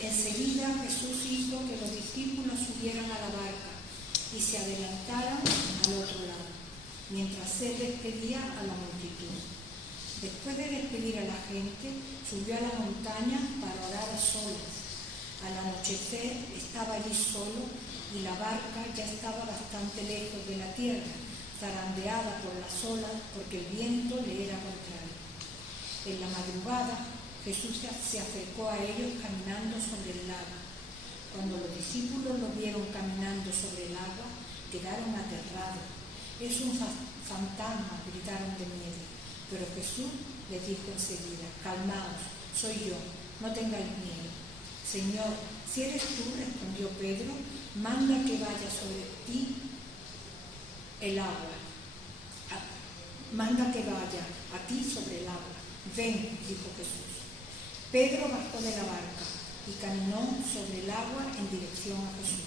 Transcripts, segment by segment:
Enseguida Jesús hizo que los discípulos subieran a la barca y se adelantaran al otro lado, mientras él despedía a la multitud. Después de despedir a la gente, subió a la montaña para orar a solas. Al anochecer estaba allí solo y la barca ya estaba bastante lejos de la tierra, zarandeada por las olas porque el viento le era contrario. En la madrugada, Jesús se acercó a ellos caminando sobre el lago. Cuando los discípulos lo vieron caminando sobre el agua, quedaron aterrados. «Es un fantasma», gritaron de miedo. Pero Jesús les dijo enseguida: «Calmaos, soy yo, no tengáis miedo». «Señor, si eres tú», respondió Pedro, «manda que vaya sobre ti el agua. Manda que vaya a ti sobre el agua». «Ven», dijo Jesús. Pedro bajó de la barca y caminó sobre el agua en dirección a Jesús.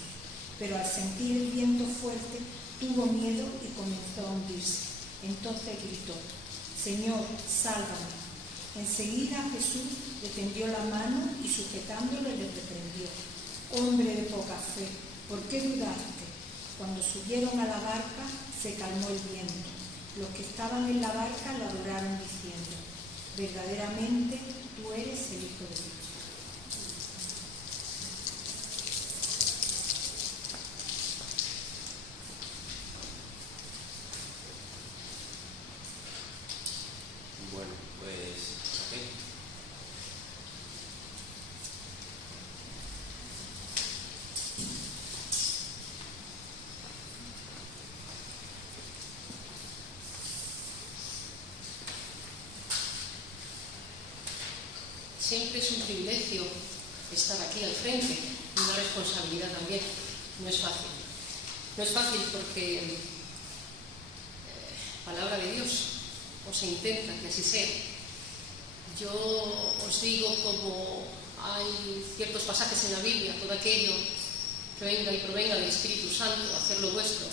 Pero al sentir el viento fuerte, tuvo miedo y comenzó a hundirse. Entonces gritó: «Señor, sálvame». Enseguida Jesús le tendió la mano y sujetándole le reprendió: «Hombre de poca fe, ¿por qué dudaste?». Cuando subieron a la barca se calmó el viento. Los que estaban en la barca lo adoraron diciendo: «Verdaderamente tú eres el Hijo de Dios». Bueno, pues ok. Siempre es un privilegio estar aquí al frente, y una responsabilidad también. No es fácil. No es fácil porque palabra de Dios, o se intenta que así sea. Yo os digo, como hay ciertos pasajes en la Biblia, todo aquello que venga y provenga del Espíritu Santo, hacerlo vuestro,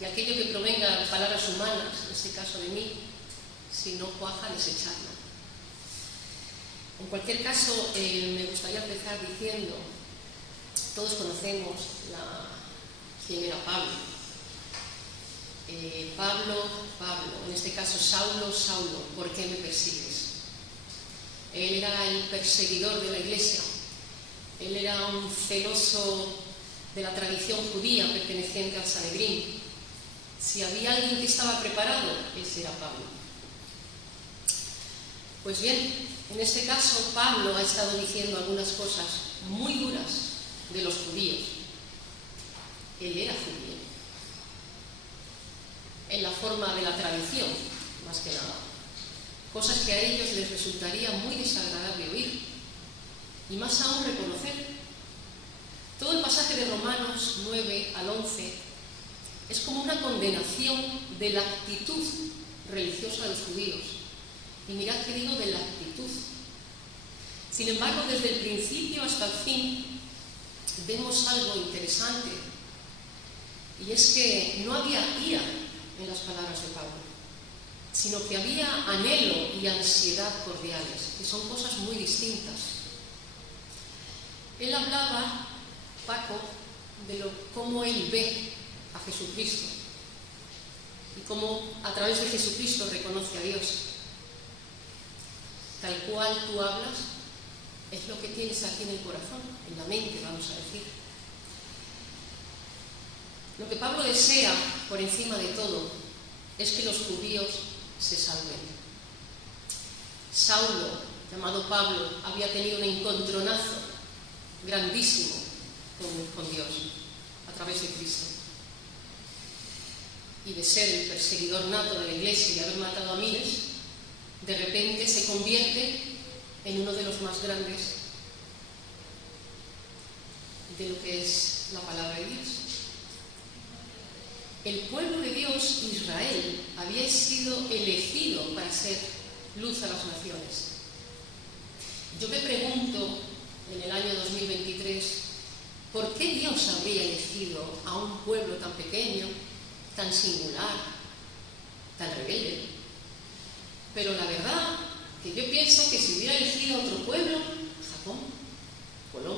y aquello que provenga de palabras humanas, en este caso de mí, si no cuaja, desechadlo. En cualquier caso, me gustaría empezar diciendo, todos conocemos quién era Pablo. Pablo, en este caso Saulo, ¿por qué me persigues? Él era el perseguidor de la iglesia. Él era un celoso de la tradición judía perteneciente al Sanedrín. Si había alguien que estaba preparado, ese era Pablo. Pues bien, en este caso Pablo ha estado diciendo algunas cosas muy duras de los judíos. Él era judío, en la forma de la tradición, más que nada. Cosas que a ellos les resultaría muy desagradable oír, y más aún reconocer. Todo el pasaje de Romanos 9 al 11 es como una condenación de la actitud religiosa de los judíos. Y mirad que digo de la actitud. Sin embargo, desde el principio hasta el fin, vemos algo interesante, y es que no había ira en las palabras de Pablo, sino que había anhelo y ansiedad cordiales, que son cosas muy distintas. Él hablaba, Paco, de cómo él ve a Jesucristo y cómo a través de Jesucristo reconoce a Dios. Tal cual tú hablas es lo que tienes aquí en el corazón, en la mente, vamos a decir. Lo que Pablo desea, por encima de todo, es que los judíos se salven. Saulo, llamado Pablo, había tenido un encontronazo grandísimo con Dios, a través de Cristo. Y de ser el perseguidor nato de la iglesia y haber matado a miles, de repente se convierte en uno de los más grandes de lo que es la palabra de Dios. El pueblo de Dios, Israel, había sido elegido para ser luz a las naciones. Yo me pregunto, en el año 2023, ¿por qué Dios habría elegido a un pueblo tan pequeño, tan singular, tan rebelde? Pero la verdad, que yo pienso que si hubiera elegido a otro pueblo, Japón, Polonia,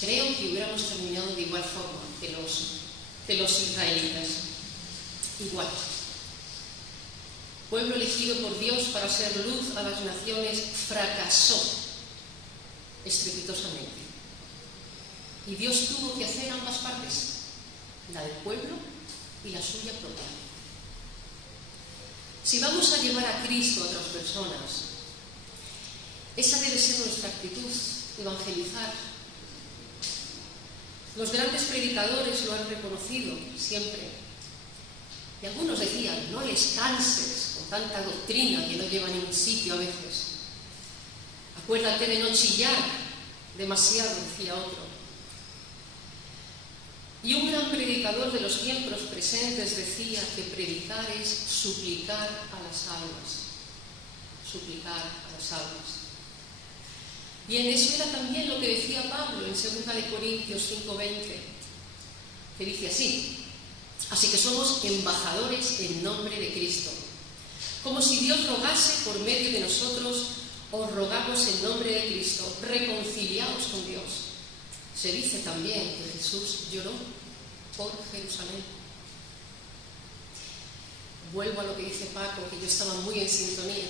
creo que hubiéramos terminado de igual forma que los israelitas. Igual. Pueblo elegido por Dios para ser luz a las naciones fracasó estrepitosamente. Y Dios tuvo que hacer ambas partes, la del pueblo y la suya propia. Si vamos a llevar a Cristo a otras personas, esa debe ser nuestra actitud, evangelizar. Los grandes predicadores lo han reconocido siempre. Y algunos decían, no les canses con tanta doctrina que no lleva a ningún sitio a veces. Acuérdate de no chillar demasiado, decía otro. Y un gran predicador de los tiempos presentes decía que predicar es suplicar a las almas. Suplicar a las almas. Y en eso era también lo que decía Pablo en 2 Corintios 5:20, que dice así: así que somos embajadores en nombre de Cristo. Como si Dios rogase por medio de nosotros, os rogamos en nombre de Cristo, reconciliaos con Dios. Se dice también que Jesús lloró por Jerusalén. Vuelvo a lo que dice Paco, que yo estaba muy en sintonía.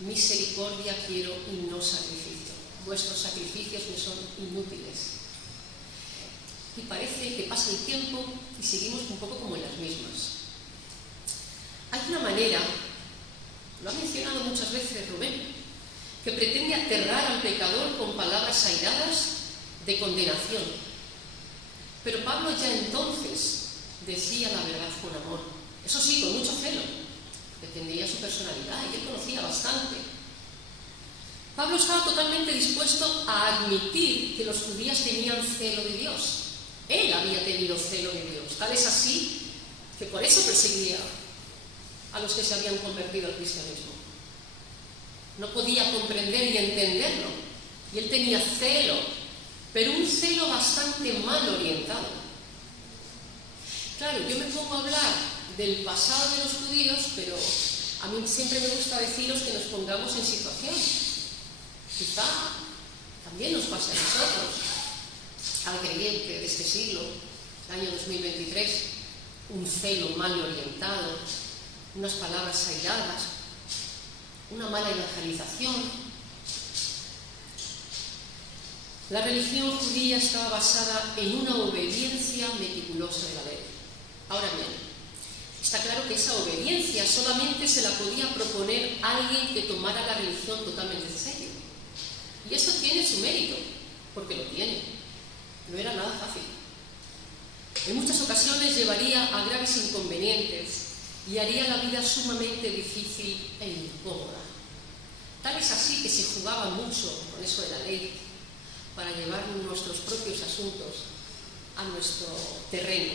Misericordia quiero y no sacrificio. Vuestros sacrificios me son inútiles. Y parece que pasa el tiempo y seguimos un poco como en las mismas. Hay una manera, lo ha mencionado muchas veces Rubén, que pretende aterrar al pecador con palabras airadas de condenación. Pero Pablo ya entonces decía la verdad con amor. Eso sí, con mucho celo, que tendría su personalidad y él conocía bastante. Pablo estaba totalmente dispuesto a admitir que los judíos tenían celo de Dios. Él había tenido celo de Dios. Tal es así que por eso perseguía a los que se habían convertido al cristianismo. No podía comprender y entenderlo. Y él tenía celo, pero un celo bastante mal orientado. Claro, yo me pongo a hablar del pasado de los judíos, pero a mí siempre me gusta deciros que nos pongamos en situación. Quizá también nos pasa a nosotros, al creyente de este siglo, año 2023, un celo mal orientado, unas palabras airadas, una mala evangelización. La religión judía estaba basada en una obediencia meticulosa de la ley. Ahora bien, está claro que esa obediencia solamente se la podía proponer alguien que tomara la religión totalmente en serio. Y esto tiene su mérito, porque lo tiene. No era nada fácil. En muchas ocasiones llevaría a graves inconvenientes y haría la vida sumamente difícil e incómoda. Tal es así que se jugaba mucho con eso de la ley para llevar nuestros propios asuntos a nuestro terreno.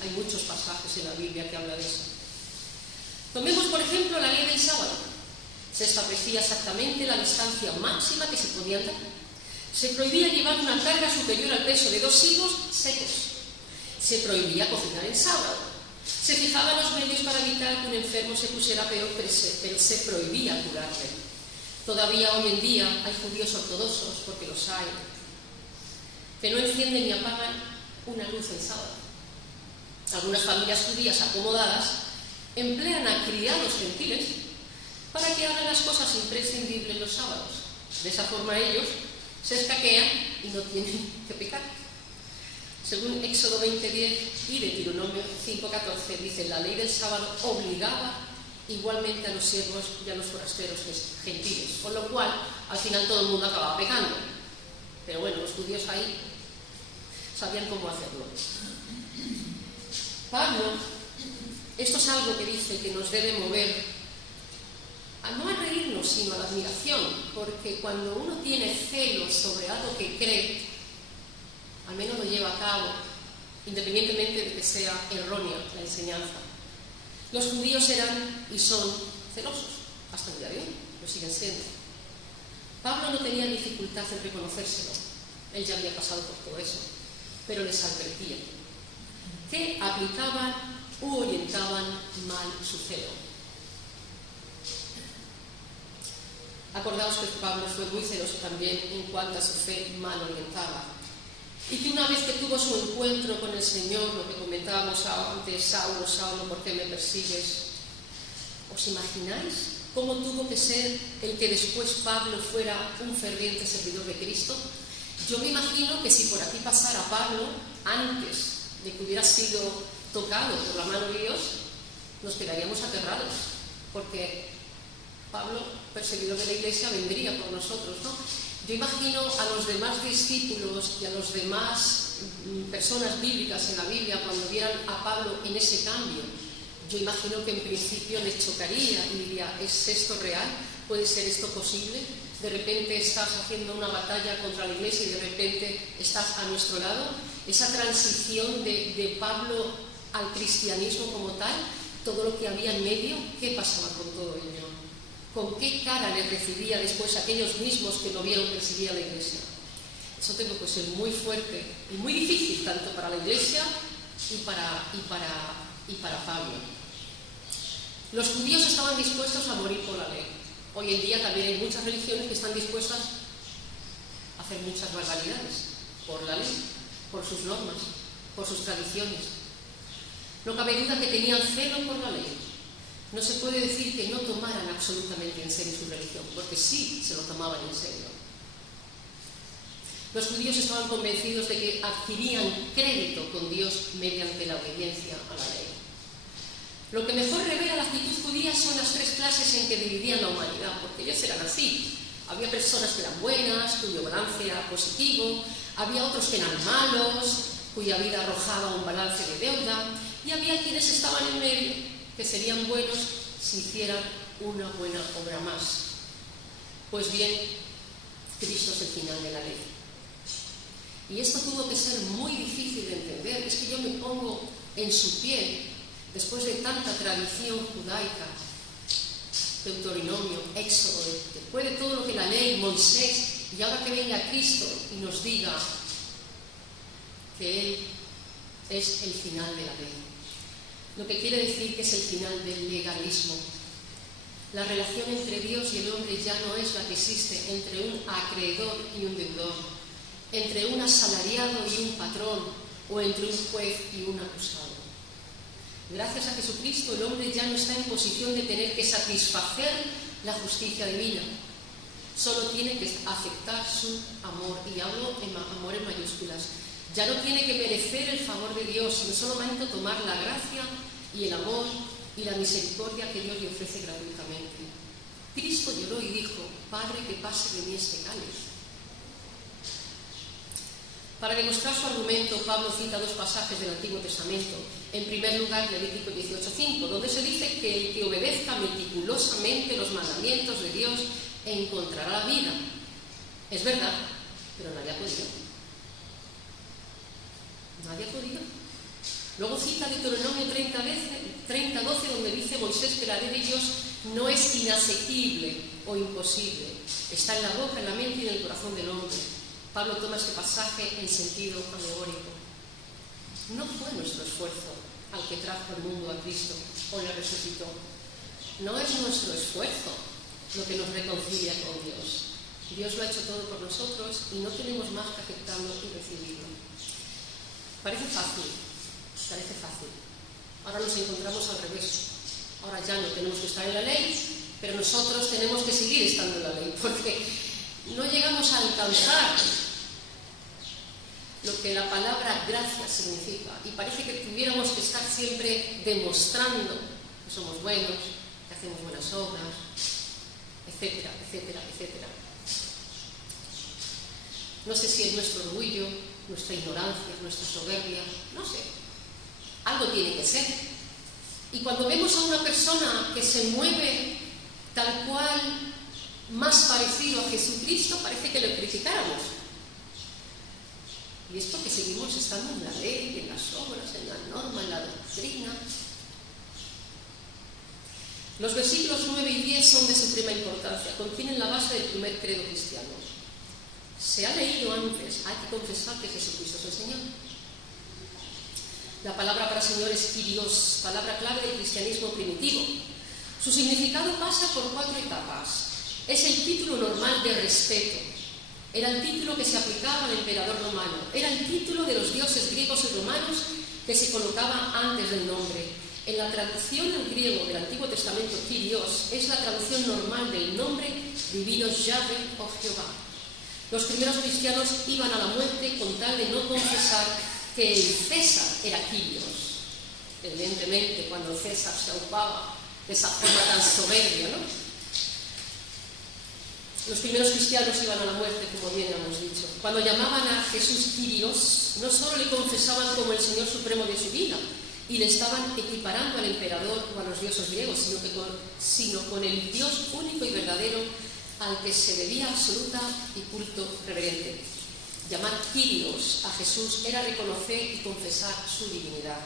Hay muchos pasajes en la Biblia que hablan de eso. Tomemos, por ejemplo, la ley del sábado. Se establecía exactamente la distancia máxima que se podía andar. Se prohibía llevar una carga superior al peso de 2 higos secos. Se prohibía cocinar el sábado. Se fijaban los medios para evitar que un enfermo se pusiera peor, pero se prohibía curarle. Todavía hoy en día hay judíos ortodoxos, porque los hay, que no encienden ni apagan una luz en sábado. Algunas familias judías acomodadas emplean a criados gentiles para que hagan las cosas imprescindibles los sábados. De esa forma ellos se escaquean y no tienen que pecar. Según Éxodo 20:10 y Deuteronomio 5:14 dice: la ley del sábado obligaba igualmente a los siervos y a los forasteros gentiles, con lo cual al final todo el mundo acababa pecando. Pero bueno, los judíos ahí sabían cómo hacerlo. Pablo, esto es algo que dice que nos debe mover no a reírnos, sino a la admiración, porque cuando uno tiene celo sobre algo que cree, al menos lo lleva a cabo, independientemente de que sea errónea la enseñanza. Los judíos eran y son celosos, hasta el día de hoy, lo siguen siendo. Pablo no tenía dificultad en reconocérselo, él ya había pasado por todo eso, pero les advertía que aplicaban u orientaban mal su celo. Acordaos que Pablo fue muy celoso también en cuanto a su fe mal orientada. Y que una vez que tuvo su encuentro con el Señor, lo que comentábamos antes, Saulo, Saulo, ¿por qué me persigues? ¿Os imagináis cómo tuvo que ser el que después Pablo fuera un ferviente servidor de Cristo? Yo me imagino que si por aquí pasara Pablo, antes de que hubiera sido tocado por la mano de Dios, nos quedaríamos aterrados, porque Pablo, perseguidor de la Iglesia, vendría por nosotros, ¿no? Yo imagino a los demás discípulos y a los demás personas bíblicas en la Biblia, cuando vieran a Pablo en ese cambio, yo imagino que en principio les chocaría y diría, ¿es esto real? ¿Puede ser esto posible? De repente estás haciendo una batalla contra la Iglesia y de repente estás a nuestro lado. Esa transición de Pablo al cristianismo como tal, todo lo que había en medio, ¿qué pasaba con todo ello? ¿Con qué cara le recibía después aquellos mismos que lo vieron perseguir a la Iglesia? Eso tengo que ser muy fuerte y muy difícil tanto para la Iglesia y para Pablo. Los judíos estaban dispuestos a morir por la ley. Hoy en día también hay muchas religiones que están dispuestas a hacer muchas barbaridades por la ley, por sus normas, por sus tradiciones. No cabe duda que tenían celo por la ley. No se puede decir que no tomaran absolutamente en serio su religión, porque sí se lo tomaban en serio. Los judíos estaban convencidos de que adquirían crédito con Dios mediante la obediencia a la ley. Lo que mejor revela la actitud judía son las tres clases en que dividían la humanidad, porque ellos eran así. Había personas que eran buenas, cuyo balance era positivo, había otros que eran malos, cuya vida arrojaba un balance de deuda, y había quienes estaban en medio, que serían buenos si hicieran una buena obra más. Pues bien, Cristo es el final de la ley. Y esto tuvo que ser muy difícil de entender. Es que yo me pongo en su piel, después de tanta tradición judaica, Deuteronomio, Éxodo, después de todo lo que la ley, Moisés, y ahora que venga Cristo y nos diga que Él es el final de la ley. Lo que quiere decir que es el final del legalismo. La relación entre Dios y el hombre ya no es la que existe entre un acreedor y un deudor, entre un asalariado y un patrón, o entre un juez y un acusado. Gracias a Jesucristo, el hombre ya no está en posición de tener que satisfacer la justicia divina. Solo tiene que aceptar su amor, y hablo en amor en mayúsculas. Ya no tiene que merecer el favor de Dios, sino solamente tomar la gracia y el amor y la misericordia que Dios le ofrece gratuitamente. Cristo lloró y dijo, Padre, que pase de mí este cáliz. Para demostrar su argumento, Pablo cita dos pasajes del Antiguo Testamento. En primer lugar, Levítico 18:5, donde se dice que el que obedezca meticulosamente los mandamientos de Dios encontrará la vida. Es verdad, pero nadie ha podido. Nadie ha podido. Luego cita Deuteronomio 30:12, donde dice Moisés que la ley de Dios no es inasequible o imposible. Está en la boca, en la mente y en el corazón del hombre. Pablo toma este pasaje en sentido alegórico. No fue nuestro esfuerzo al que trajo al mundo a Cristo o le resucitó. No es nuestro esfuerzo lo que nos reconcilia con Dios. Dios lo ha hecho todo por nosotros y no tenemos más que aceptarlo y recibirlo. Parece fácil. Ahora nos encontramos al revés. Ahora ya no tenemos que estar en la ley, pero nosotros tenemos que seguir estando en la ley, porque no llegamos a alcanzar lo que la palabra gracia significa. Y parece que tuviéramos que estar siempre demostrando que somos buenos, que hacemos buenas obras, etcétera, etcétera, etcétera. No sé si es nuestro orgullo, nuestra ignorancia, nuestra soberbia, no sé. Algo tiene que ser. Y cuando vemos a una persona que se mueve tal cual, más parecido a Jesucristo, parece que lo criticáramos. Y es porque seguimos estando en la ley, en las obras, en la norma, en la doctrina. Los versículos 9 y 10 son de suprema importancia, contienen la base del primer credo cristiano. Se ha leído antes, hay que confesar que Jesucristo es el Señor. La palabra para Señor es Kyrios, palabra clave del cristianismo primitivo. Su significado pasa por 4 etapas. Es el título normal de respeto. Era el título que se aplicaba al emperador romano. Era el título de los dioses griegos y romanos que se colocaba antes del nombre. En la traducción al griego del Antiguo Testamento, Kyrios es la traducción normal del nombre divino Yahvé o Jehová. Los primeros cristianos iban a la muerte con tal de no confesar que el César era Kyrios. Evidentemente, cuando el César se aupaba de esa forma tan soberbia, ¿no? Los primeros cristianos iban a la muerte, como bien hemos dicho. Cuando llamaban a Jesús Kyrios, no solo le confesaban como el Señor Supremo de su vida, y le estaban equiparando al emperador o a los dioses griegos, sino con el Dios único y verdadero al que se debía absoluta y culto reverente. Llamar Kyrios a Jesús era reconocer y confesar su divinidad.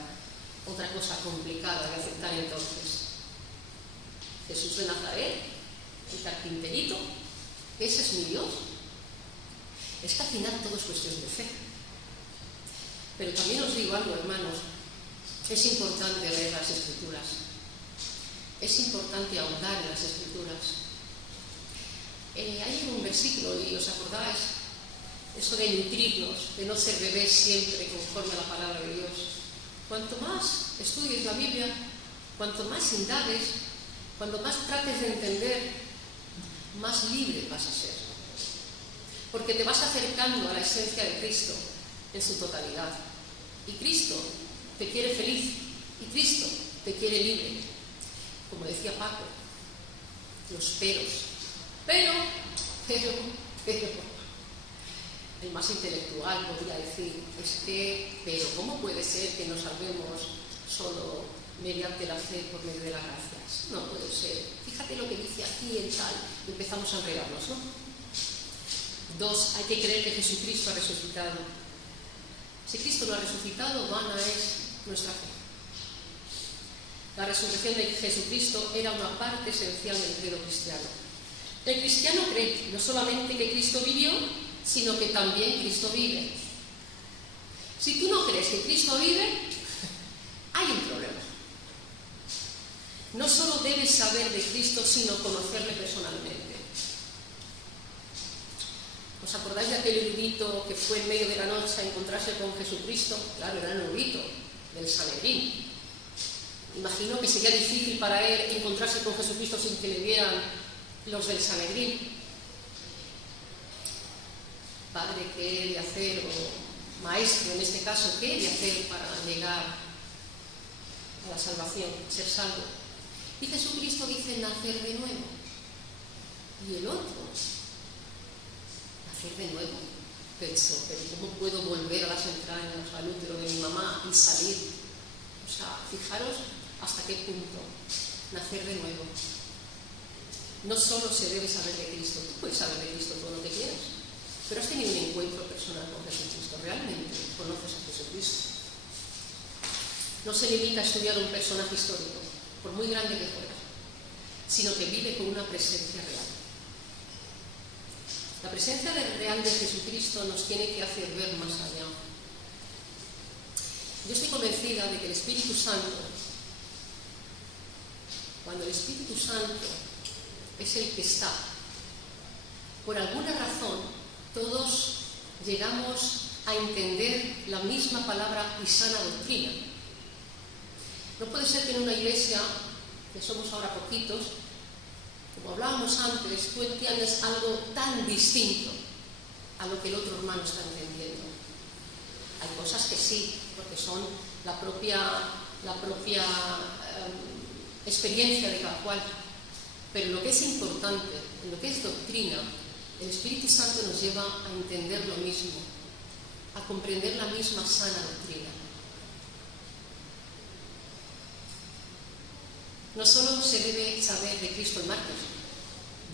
Otra cosa complicada de aceptar entonces. Jesús de Nazaret, el carpinterito, ¿ese es mi Dios? Es que al final todo es cuestión de fe. Pero también os digo algo, hermanos. Es importante leer las Escrituras. Es importante ahondar en las Escrituras. Hay un versículo, y os acordáis, eso de nutrirnos, de no ser bebés siempre conforme a la palabra de Dios. Cuanto más estudies la Biblia, cuanto más indagues, cuanto más trates de entender, más libre vas a ser. Porque te vas acercando a la esencia de Cristo en su totalidad. Y Cristo te quiere feliz, y Cristo te quiere libre. Como decía Paco, los peros. Pero, el más intelectual podría decir, pero ¿cómo puede ser que nos salvemos solo mediante la fe por medio de las gracias? No puede ser. Fíjate lo que dice aquí en tal, y empezamos a enredarnos, ¿no? 2, hay que creer que Jesucristo ha resucitado. Si Cristo no ha resucitado, vana es nuestra fe. La resurrección de Jesucristo era una parte esencial del credo cristiano. El cristiano cree no solamente que Cristo vivió, sino que también Cristo vive. Si tú no crees que Cristo vive, hay un problema. No solo debes saber de Cristo, sino conocerle personalmente. ¿Os acordáis de aquel erudito que fue en medio de la noche a encontrarse con Jesucristo? Claro, era el erudito del Sanedrín. Imagino que sería difícil para él encontrarse con Jesucristo sin que le vieran los del Sanedrín. Padre, ¿qué he de hacer? O maestro, en este caso, ¿qué he de hacer para llegar a la salvación, ser salvo? Y Jesucristo dice nacer de nuevo. Y el otro, nacer de nuevo. Pensó, pero ¿cómo puedo volver a las entrañas, al útero de mi mamá y salir? O sea, fijaros hasta qué punto nacer de nuevo. No solo se debe saber de Cristo, tú puedes saber de Cristo todo lo que quieras, pero has tenido un encuentro personal con Jesucristo, realmente conoces a Jesucristo. No se limita a estudiar un personaje histórico, por muy grande que fuera, sino que vive con una presencia real. La presencia real de Jesucristo nos tiene que hacer ver más allá. Yo estoy convencida de que el Espíritu Santo, cuando el Espíritu Santo es el que está, por alguna razón todos llegamos a entender la misma palabra y sana doctrina. No puede ser que en una iglesia, que somos ahora poquitos, como hablábamos antes, tú entiendes algo tan distinto a lo que el otro hermano está entendiendo. Hay cosas que sí, porque son la propia experiencia de cada cual. Pero lo que es importante, en lo que es doctrina, el Espíritu Santo nos lleva a entender lo mismo, a comprender la misma sana doctrina. No solo se debe saber de Cristo el mártir,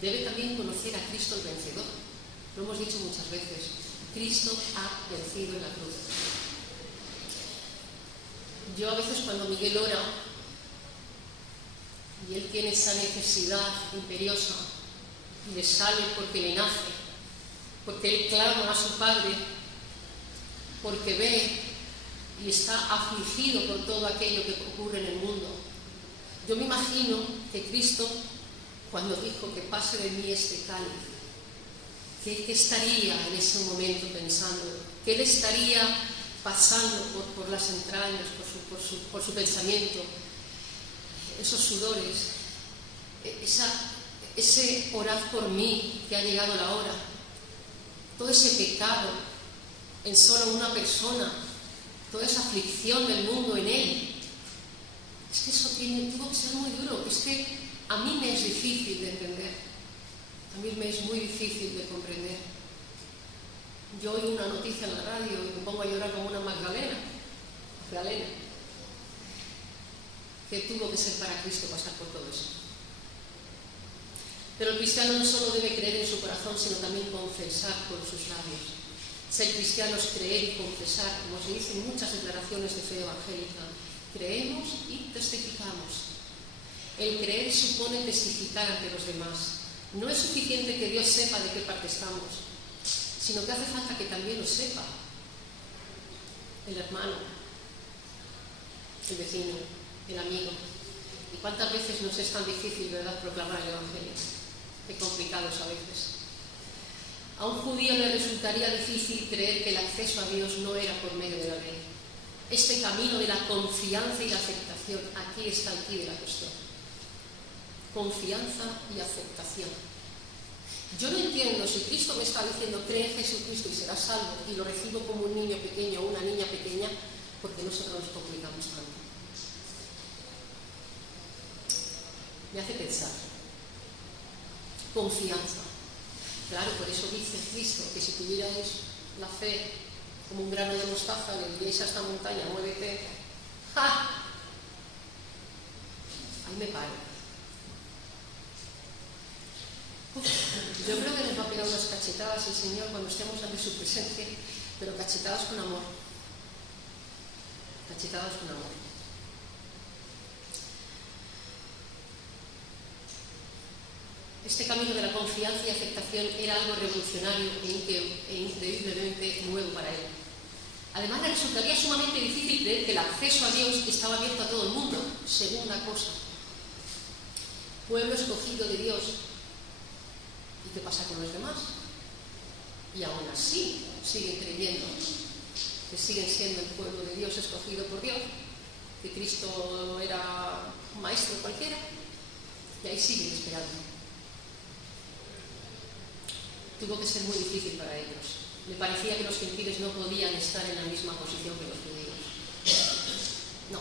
debe también conocer a Cristo el vencedor. Lo hemos dicho muchas veces, Cristo ha vencido en la cruz. Yo a veces cuando Miguel ora, y él tiene esa necesidad imperiosa, y le sale porque le nace, porque él clama a su Padre, porque ve y está afligido por todo aquello que ocurre en el mundo. Yo me imagino que Cristo cuando dijo que pase de mí este cáliz, ¿qué estaría en ese momento pensando? ¿Qué le estaría pasando por las entrañas, por su pensamiento? Esos sudores, ese orad por mí, que ha llegado la hora, todo ese pecado en solo una persona, toda esa aflicción del mundo en él. Es que eso tuvo que ser muy duro. Es que a mí me es difícil de entender, a mí me es muy difícil de comprender. Yo oigo una noticia en la radio y me pongo a llorar como una Magdalena, que tuvo que ser para Cristo pasar por todo eso. Pero el cristiano no solo debe creer en su corazón, sino también confesar con sus labios. Ser cristiano es creer y confesar, como se dice en muchas declaraciones de fe evangélica. Creemos y testificamos. El creer supone testificar ante los demás. No es suficiente que Dios sepa de qué parte estamos, sino que hace falta que también lo sepa el hermano, el vecino, el amigo. ¿Y cuántas veces nos es tan difícil, verdad, proclamar el Evangelio? Qué complicados a veces. A un judío le resultaría difícil creer que el acceso a Dios no era por medio de la ley. Este camino de la confianza y la aceptación, aquí está el quid de la cuestión. Confianza y aceptación. Yo no entiendo, si Cristo me está diciendo cree en Jesucristo y serás salvo, y lo recibo como un niño pequeño o una niña pequeña, porque nosotros nos complicamos tanto. Me hace pensar. Confianza. Claro, por eso dice Cristo que si tuvierais la fe como un grano de mostaza, le diríais a esta montaña, muévete. ¡Ja! Ahí me paro. Yo creo que nos va a pegar unas cachetadas el Señor cuando estemos ante su presencia, pero cachetadas con amor. Cachetadas con amor. Este camino de la confianza y aceptación era algo revolucionario e increíblemente nuevo para él. Además, le resultaría sumamente difícil creer que el acceso a Dios estaba abierto a todo el mundo. Segunda cosa, pueblo escogido de Dios. ¿Y qué pasa con los demás? Y aún así siguen creyendo que siguen siendo el pueblo de Dios escogido por Dios, que Cristo era un maestro cualquiera, y ahí siguen esperando. Tuvo que ser muy difícil para ellos. Le parecía que los gentiles no podían estar en la misma posición que los judíos. No.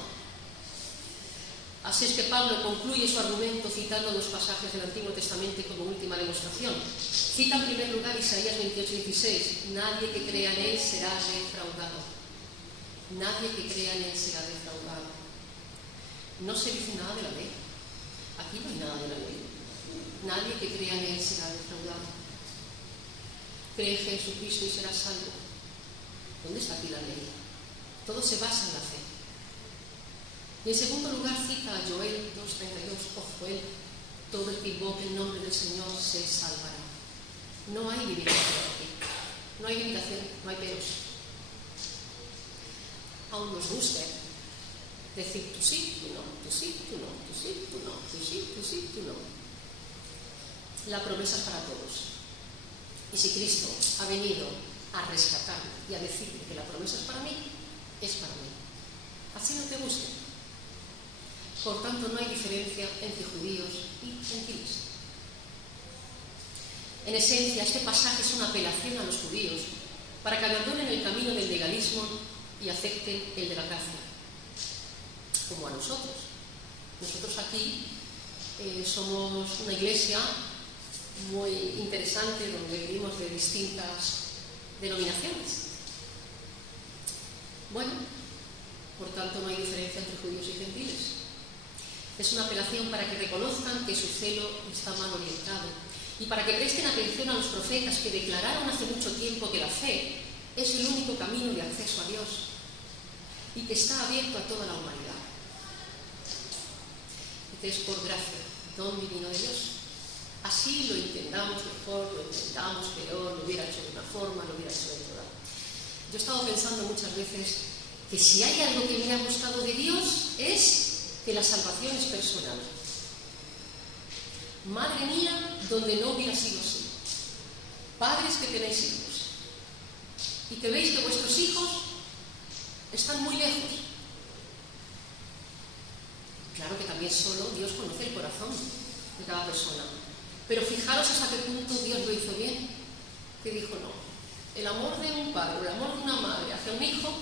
Así es que Pablo concluye su argumento citando los pasajes del Antiguo Testamento como última demostración. Cita en primer lugar Isaías 28:16. Nadie que crea en él será defraudado. Nadie que crea en él será defraudado. No se dice nada de la ley. Aquí no hay nada de la ley. Nadie que crea en él será defraudado. Cree en Jesucristo y serás salvo. ¿Dónde está aquí la ley? Todo se basa en la fe. Y en segundo lugar cita a Joel 2:32, o Joel, todo el que invoque el nombre del Señor se salvará. No hay limitación aquí. No hay limitación, no hay peros. Aún nos gusta decir tú sí, tú no, tú sí, tú no, tú sí, tú no, tú sí, tú sí, tú no. La promesa es para todos. Y si Cristo ha venido a rescatarme y a decirme que la promesa es para mí, es para mí. Así no te guste. Por tanto, no hay diferencia entre judíos y gentiles. En esencia, este pasaje es una apelación a los judíos para que abandonen el camino del legalismo y acepten el de la gracia, como a nosotros. Nosotros aquí somos una iglesia muy interesante donde vivimos de distintas denominaciones. Bueno, por tanto no hay diferencia entre judíos y gentiles. Es una apelación para que reconozcan que su celo está mal orientado y para que presten atención a los profetas que declararon hace mucho tiempo que la fe es el único camino de acceso a Dios y que está abierto a toda la humanidad. Y que es por gracia, don divino de Dios. Así lo intentamos mejor, lo intentamos peor, lo hubiera hecho de una forma, lo hubiera hecho de otra. Yo he estado pensando muchas veces que si hay algo que me ha gustado de Dios es que la salvación es personal. Madre mía, donde no hubiera sido así. Padres que tenéis hijos y que veis que vuestros hijos están muy lejos. Claro que también solo Dios conoce el corazón de cada persona. Pero fijaros hasta qué punto Dios lo hizo bien. Que dijo, no, el amor de un padre, el amor de una madre hacia un hijo,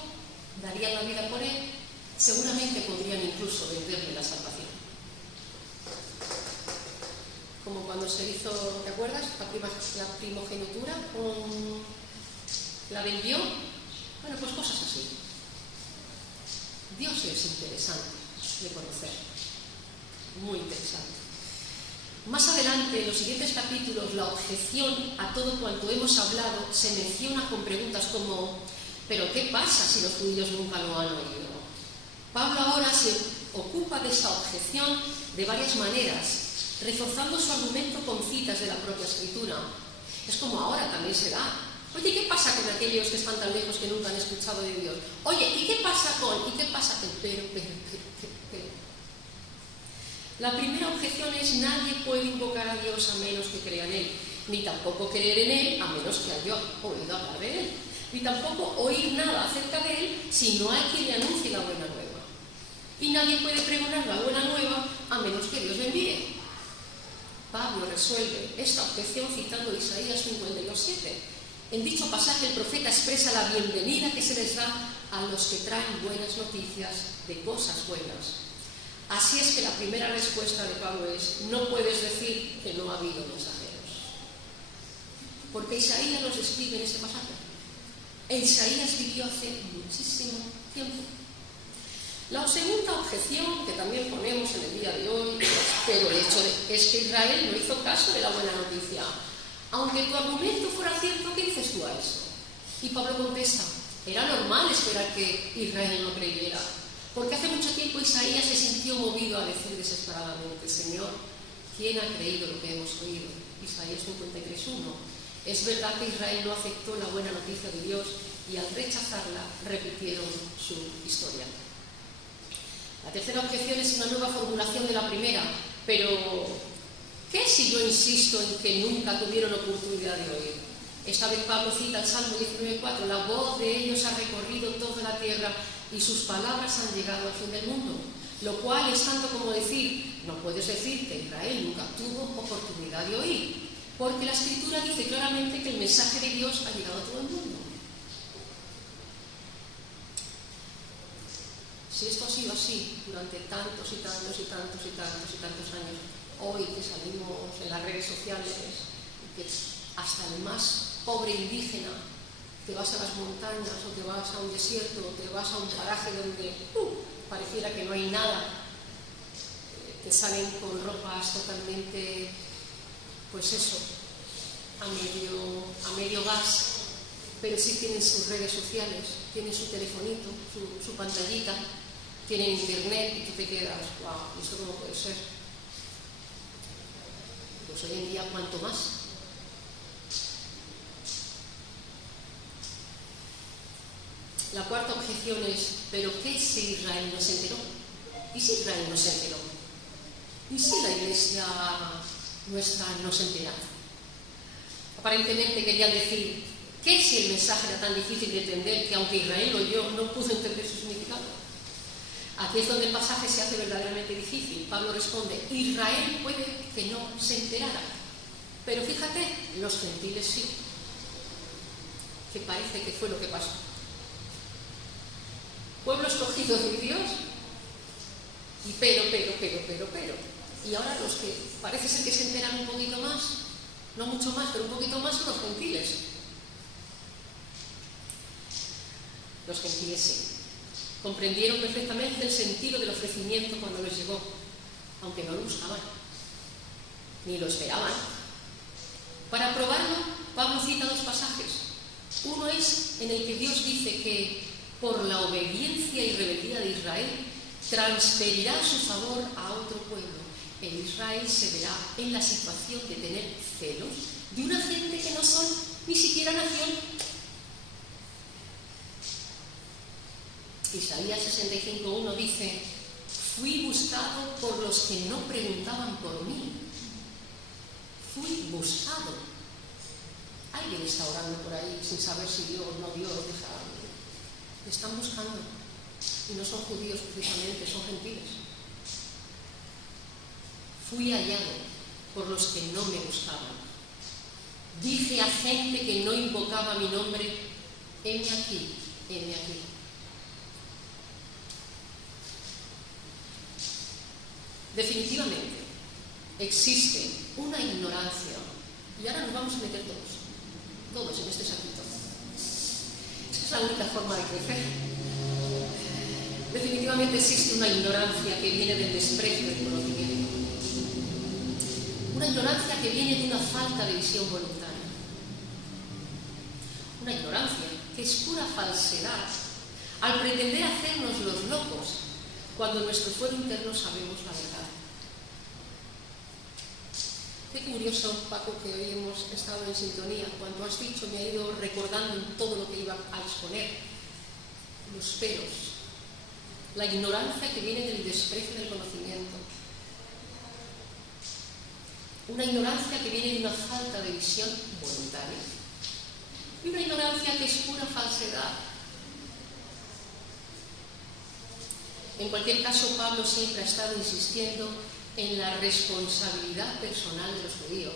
darían la vida por él, seguramente podrían incluso venderle la salvación. Como cuando se hizo, ¿te acuerdas? La primogenitura, la vendió. Bueno, pues cosas así. Dios es interesante de conocer, muy interesante. Más adelante, en los siguientes capítulos, la objeción a todo cuanto hemos hablado se menciona con preguntas como ¿pero qué pasa si los judíos nunca lo han oído? Pablo ahora se ocupa de esta objeción de varias maneras, reforzando su argumento con citas de la propia Escritura. Es como ahora también se da. Oye, ¿qué pasa con aquellos que están tan lejos que nunca han escuchado de Dios? Oye, ¿y qué pasa con? ¿Y qué pasa con? Pero. La primera objeción es nadie puede invocar a Dios a menos que crea en Él, ni tampoco creer en Él a menos que haya oído hablar de Él, ni tampoco oír nada acerca de Él si no hay quien le anuncie la buena nueva. Y nadie puede pregonar la buena nueva a menos que Dios le envíe. Pablo resuelve esta objeción citando Isaías 52:7. En dicho pasaje el profeta expresa la bienvenida que se les da a los que traen buenas noticias de cosas buenas. Así es que la primera respuesta de Pablo es: no puedes decir que no ha habido mensajeros. Porque Isaías los describe en este pasaje. Isaías vivió hace muchísimo tiempo. La segunda objeción que también ponemos en el día de hoy, pero el hecho es que Israel no hizo caso de la buena noticia. Aunque tu argumento fuera cierto, ¿qué dices tú a eso? Y Pablo contesta: era normal esperar que Israel no creyera. Porque hace mucho tiempo Isaías se sintió movido a decir desesperadamente: Señor, ¿quién ha creído lo que hemos oído? Isaías 53:1. Es verdad que Israel no aceptó la buena noticia de Dios y al rechazarla repitieron su historia. La tercera objeción es una nueva formulación de la primera, pero ¿qué si yo insisto en que nunca tuvieron oportunidad de oír? Esta vez Pablo cita el Salmo 19:4: la voz de ellos ha recorrido toda la tierra y sus palabras han llegado al fin del mundo, lo cual es tanto como decir: no puedes decir que Israel nunca tuvo oportunidad de oír, porque la Escritura dice claramente que el mensaje de Dios ha llegado a todo el mundo. Si esto ha sido así durante tantos y tantos y tantos y tantos y tantos años, hoy que salimos en las redes sociales y que hasta el más pobre indígena, te vas a las montañas o te vas a un desierto o te vas a un paraje donde pareciera que no hay nada, te salen con ropas totalmente, pues eso, a medio gas, pero sí tienen sus redes sociales, tienen su telefonito, su pantallita, tienen internet y tú te quedas: wow, ¿esto cómo puede ser? Pues hoy en día, ¿cuánto más? La cuarta objeción es: ¿pero qué si Israel no se enteró? ¿Y si Israel no se enteró? ¿Y si la Iglesia nuestra no se entera? Aparentemente querían decir: ¿qué si el mensaje era tan difícil de entender que aunque Israel lo oyó, no pudo entender su significado? Aquí es donde el pasaje se hace verdaderamente difícil. Pablo responde: Israel puede que no se enterara, pero fíjate, los gentiles sí, que parece que fue lo que pasó. Pueblo escogido de Dios, y pero. Y ahora los que parece ser que se enteran un poquito más, no mucho más, pero un poquito más, son los gentiles. Los gentiles sí. Comprendieron perfectamente el sentido del ofrecimiento cuando les llegó, aunque no lo buscaban, ni lo esperaban. Para probarlo, Pablo cita dos pasajes. Uno es en el que Dios dice que por la obediencia y rebeldía de Israel transferirá su favor a otro pueblo. E Israel se verá en la situación de tener celos de una gente que no son ni siquiera nación. Isaías 65:1 dice: fui buscado por los que no preguntaban por mí. buscado. Alguien está orando por ahí sin saber si Dios o no Dios deja. Están buscando. Y no son judíos precisamente, son gentiles. Fui hallado por los que no me buscaban. Dije a gente que no invocaba mi nombre, heme aquí, heme aquí. Definitivamente, existe una ignorancia, y ahora nos vamos a meter todos en este saquito. Esa es la única forma de crecer. Definitivamente existe una ignorancia que viene del desprecio del conocimiento. Una ignorancia que viene de una falta de visión voluntaria. Una ignorancia que es pura falsedad al pretender hacernos los locos cuando en nuestro fuero interno sabemos la verdad. Qué curioso, Paco, que hoy hemos estado en sintonía. Cuando has dicho, me ha ido recordando en todo lo que iba a exponer. Los peros. La ignorancia que viene del desprecio del conocimiento. Una ignorancia que viene de una falta de visión voluntaria. Y una ignorancia que es pura falsedad. En cualquier caso, Pablo siempre ha estado insistiendo en la responsabilidad personal de los judíos,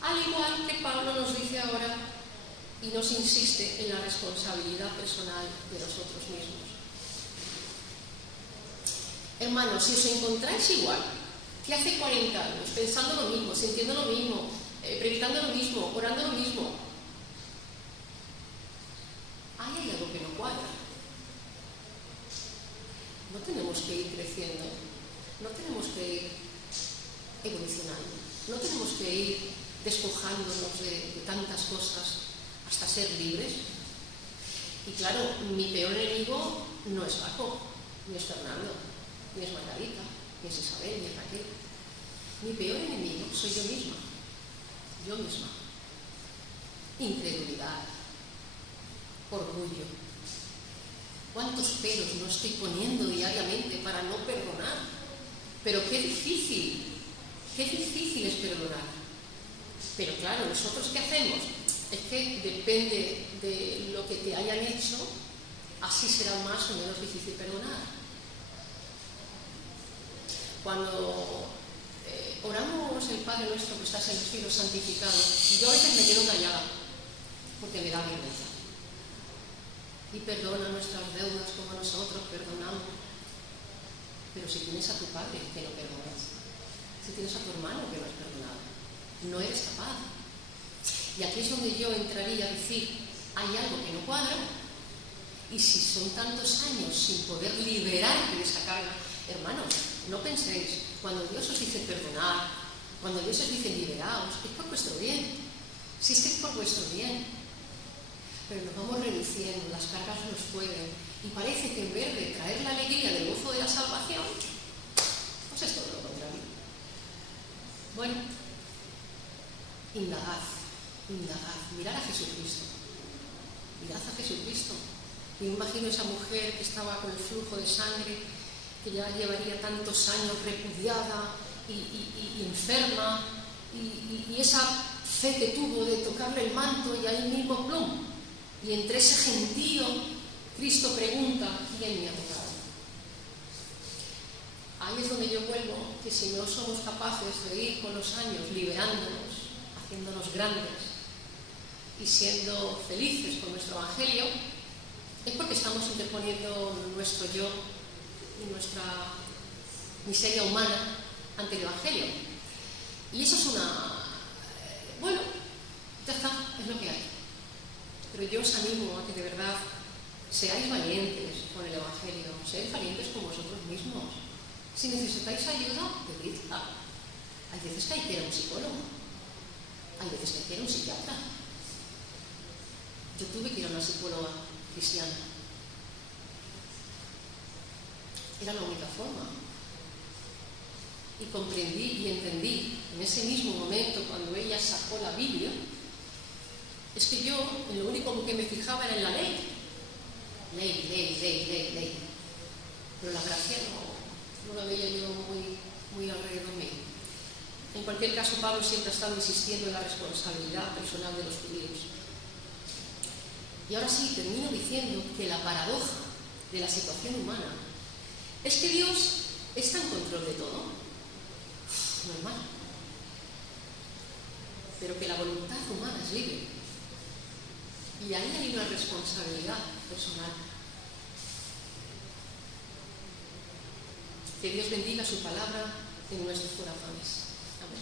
al igual que Pablo nos dice ahora y nos insiste en la responsabilidad personal de nosotros mismos. Hermanos, si os encontráis igual que hace 40 años, pensando lo mismo, sintiendo lo mismo, predicando lo mismo, orando lo mismo, hay algo que no cuadra. No tenemos que ir creciendo, no tenemos que ir evolucionando, no tenemos que ir despojándonos de tantas cosas hasta ser libres. Y claro, mi peor enemigo no es Paco, ni es Fernando, ni es Margarita, ni es Isabel, ni es Raquel. Mi peor enemigo soy yo misma. Yo misma. Incredulidad, orgullo. ¿Cuántos peros no estoy poniendo diariamente para no perdonar? Pero qué difícil es perdonar. Pero claro, ¿nosotros qué hacemos? Es que depende de lo que te hayan hecho, así será más o menos difícil perdonar. Cuando oramos el Padre Nuestro que estás en los cielos santificado, yo a veces me quedo callada, porque me da vergüenza. Y perdona nuestras deudas como nosotros perdonamos. Pero si tienes a tu padre que no perdonas, si tienes a tu hermano que no has perdonado, no eres capaz. Y aquí es donde yo entraría a decir, hay algo que no cuadra, y si son tantos años sin poder liberarte de esa carga, hermanos, no penséis, cuando Dios os dice perdonar, cuando Dios os dice liberaos, es por vuestro bien. Si es que es por vuestro bien. Pero nos vamos reduciendo, las cargas nos pueden, y parece que en vez de traer la alegría del gozo de la salvación, pues es todo lo contrario. Bueno, indagad, mirad a Jesucristo, mirad a Jesucristo. Me imagino esa mujer que estaba con el flujo de sangre, que ya llevaría tantos años repudiada y enferma, y esa fe que tuvo de tocarle el manto y ahí mismo plum. Y entre ese gentío, Cristo pregunta, ¿quién me ha tocado? Ahí es donde yo vuelvo, que si no somos capaces de ir con los años liberándonos, haciéndonos grandes y siendo felices con nuestro Evangelio, es porque estamos interponiendo nuestro yo y nuestra miseria humana ante el Evangelio. Y eso es bueno, ya está, es lo que hay. Pero yo os animo a que de verdad seáis valientes con el Evangelio, seáis valientes con vosotros mismos. Si necesitáis ayuda, pedidla. Hay veces que hay que ir a un psicólogo, hay veces que hay que ir a un psiquiatra. Yo tuve que ir a una psicóloga cristiana. Era la única forma. Y comprendí y entendí en ese mismo momento, cuando ella sacó la Biblia, es que yo en lo único que me fijaba era en la ley. Ley. Pero la gracia no la veía yo muy alrededor mío. En cualquier caso, Pablo siempre ha estado insistiendo en la responsabilidad personal de los judíos. Y ahora sí, termino diciendo que la paradoja de la situación humana es que Dios está en control de todo. Normal. Pero que la voluntad humana es libre. Y ahí hay una responsabilidad personal. Que Dios bendiga su palabra en nuestros corazones. Amén.